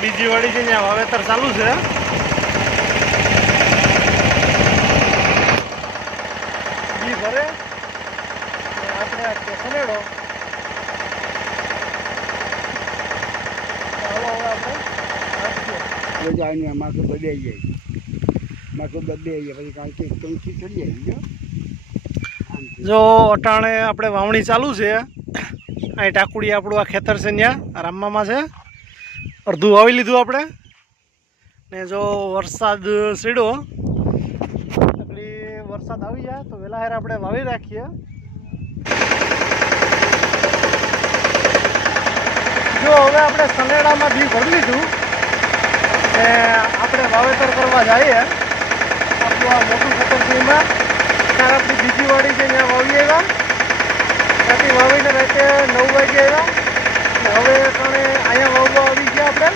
બીજી વાડી છે ત્યાં વાવેતર ચાલુ છે. બી ભરે આપણે આ કે સનેડો ચાલો હવે આપણે નાખીએ. બધા અહીંયા માથું બદલાઈ જાય. માથું બદલાઈ જાય પછી કારણ કે ટંકી ચડી જાય જો જો અટાણે આપણે વાવણી ચાલુ છે. અહીં ટાકુડી આપણું આ ખેતર છે ત્યાં રામમામાં છે. અડધું વાવી લીધું આપણે? ને જો વરસાદ સીડો એટલે વરસાદ આવી જાય તો વહેલા હેર આપણે વાવી રાખીએ. જો હવે આપણે સનેડામાં બી ભરી લીધું, ને આપણે વાવેતર કરવા જઈએ. આપણું આ મોટું ખેતર છે એમાં ત્યારે આપણી બીજી વાડી છે ત્યાં વાવી આવ્યા, ત્યાંથી વાવીને રાતે નવ વાગે આવ્યા. હવે કારણે અહીંયા વાવવા આવી આપણે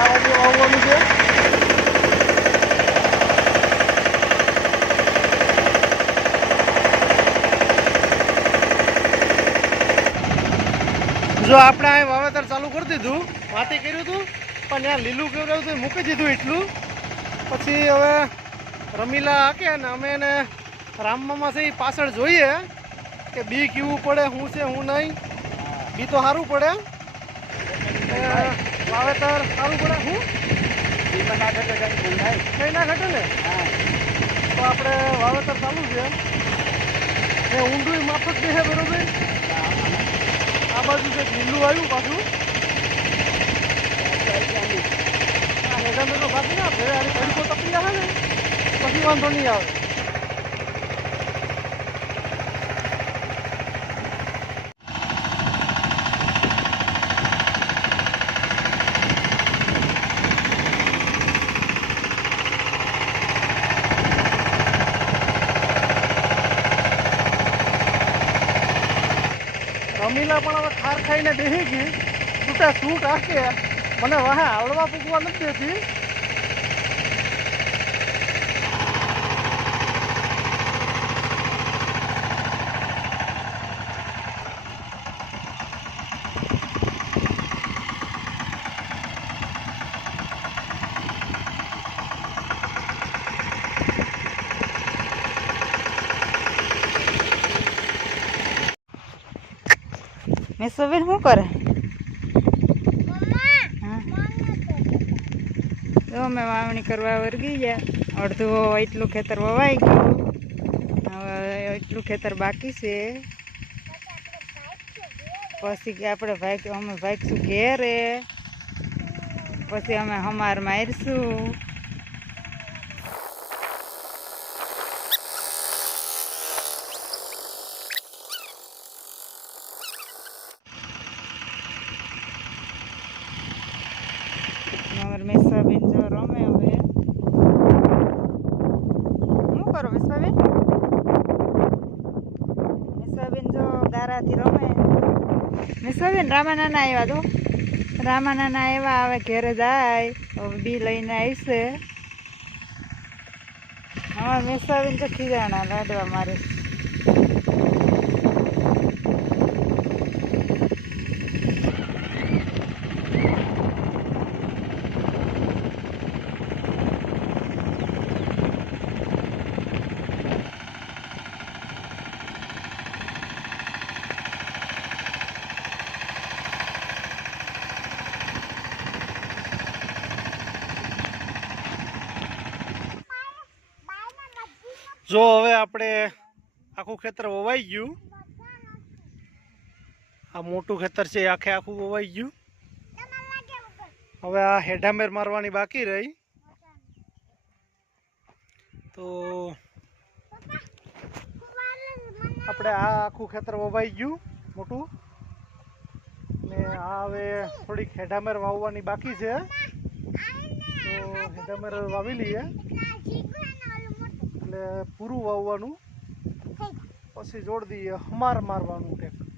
આ બાજુ વાવવાનું છે જો આપણે અહીં વાવેતર ચાલુ કરી દીધું, વાતી કર્યું હતું, પણ ત્યાં લીલું કેવડાવ્યું હતું, મૂકી દીધું એટલું. પછી હવે રમીલા હાકે ને અમે એને રામમામાં છે પાછળ જોઈએ કે બી કેવું પડે, શું છે, શું નહીં. બી તો સારું પડે. વાવેતર સારું પડે? શું ના થતો કંઈ ના ઘટે ને? તો આપણે વાવેતર ચાલુ છે. એ ઊંડું માફક જ છે બરોબર? આ બાજુ છે લીલું આવ્યું પાછું. આ હેઠળ મેં તો બાકી ના તરીકો તપી આવે ને, પછી વાંધો નહીં આવે. રમીલા પણ હવે ખાર ખાઈને બેસી ગઈ. છૂટા છૂટ આખે મને વાહે આવડવા પૂગવા નથી દેતી. મેસોબેન શું કરે? હા. જો અમે વાવણી કરવા વર્ગી ગયા. અડધું એટલું ખેતર વવાઈ ગયું. હવે એટલું ખેતર બાકી છે. પછી કે આપણે ભાઈ અમે ભાઈશું ઘેરે. પછી અમે હમાર મારશું અમારે મેસાબેન જો રમે હવે શું કરો વિશ્વાબેન વિશ્વાબેન જો ગારાથી રમે. વિશ્વાબેન રામાનાના આવ્યા તો. રામાનાના આવ્યા હવે ઘેરે જાય. હવે બી લઈને આવશે હવે વિશ્વાબેન તો ખીજાણા લાડવા મારે. જો હવે આપણે આખું ખેતર વવાઈ ગયું. આ મોટું ખેતર છે આખે આખું વવાઈ ગયું. હવે આ હેઢામેર મારવાની બાકી રહી. તો આપણે આ આખું ખેતર વવાઈ ગયું, મોટું. ને આ હવે થોડીક હેઢામેર વાવવાની બાકી છે. તો હેઢામેર વાવી લઈએ. એટલે પૂરું વાવવાનું. પછી જોડ દઈએ હમાર મારવાનું ટેક